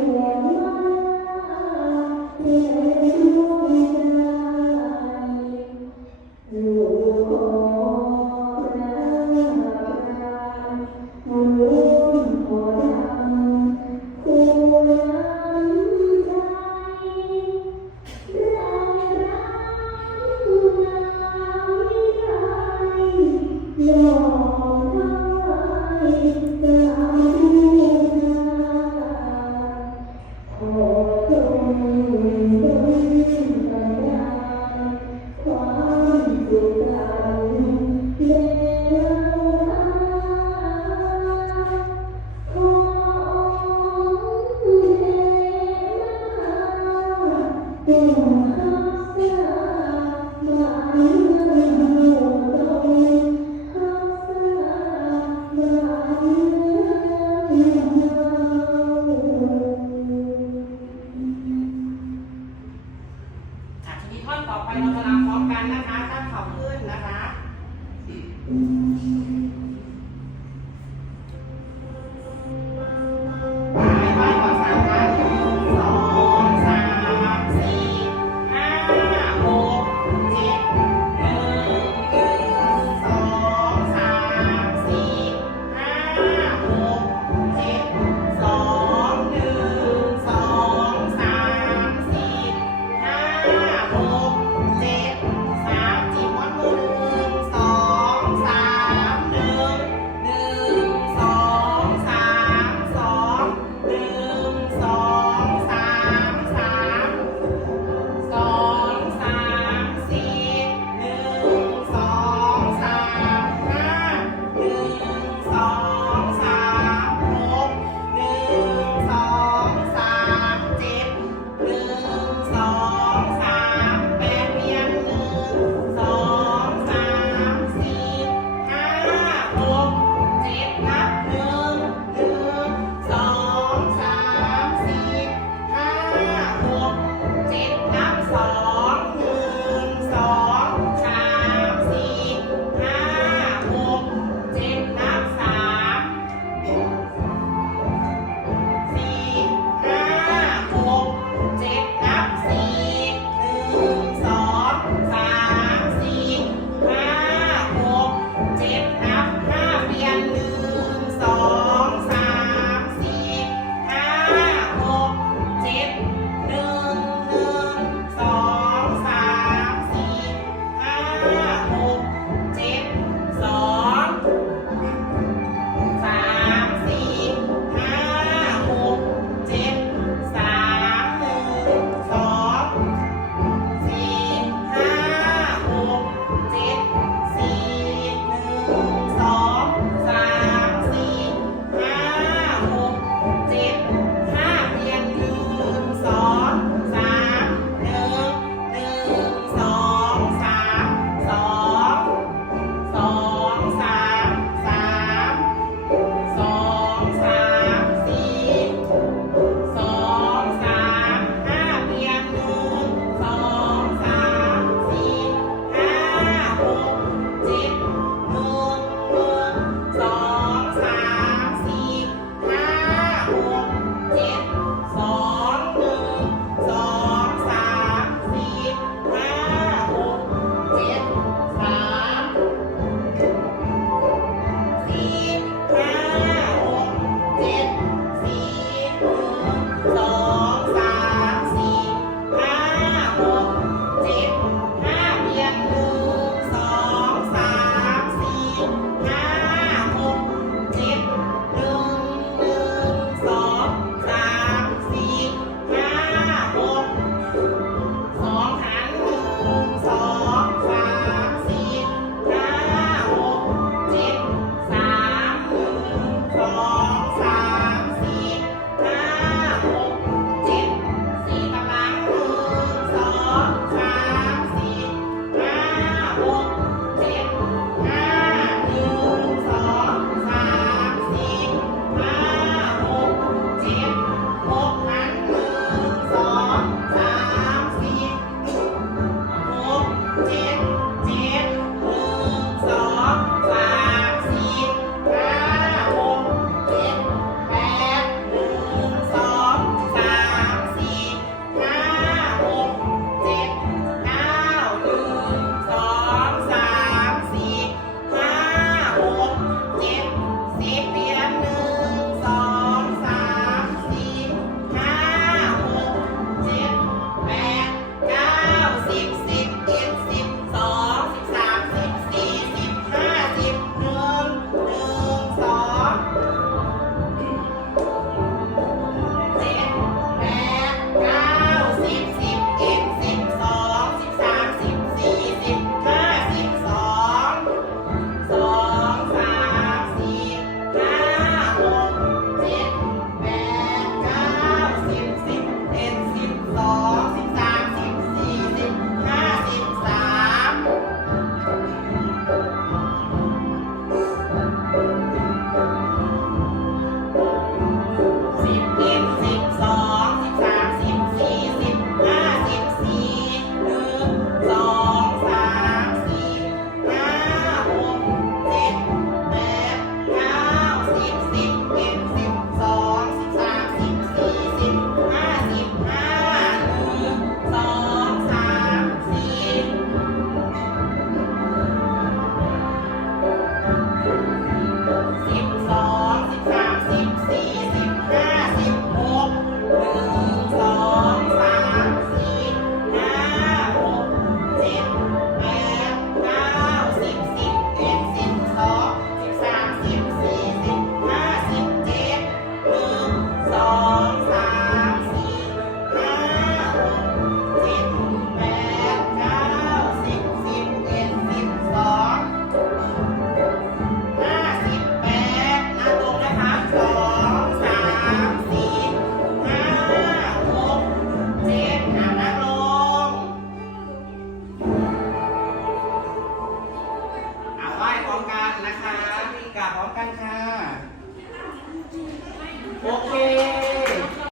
Yeah. Thank yeah. you.